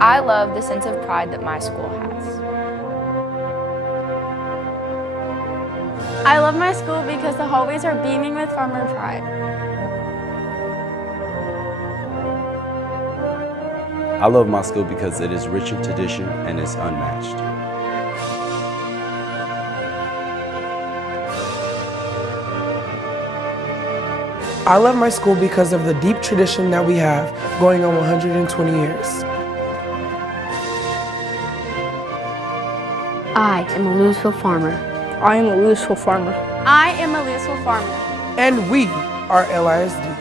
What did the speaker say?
I love the sense of pride that my school has. I love my school because the hallways are beaming with farmer pride. I love my school because it is rich in tradition and is unmatched. I love my school because of the deep tradition that we have going on 120 years. I am a Lewisville farmer. I am a Lewisville farmer. I am a Lewisville farmer. And we are LISD.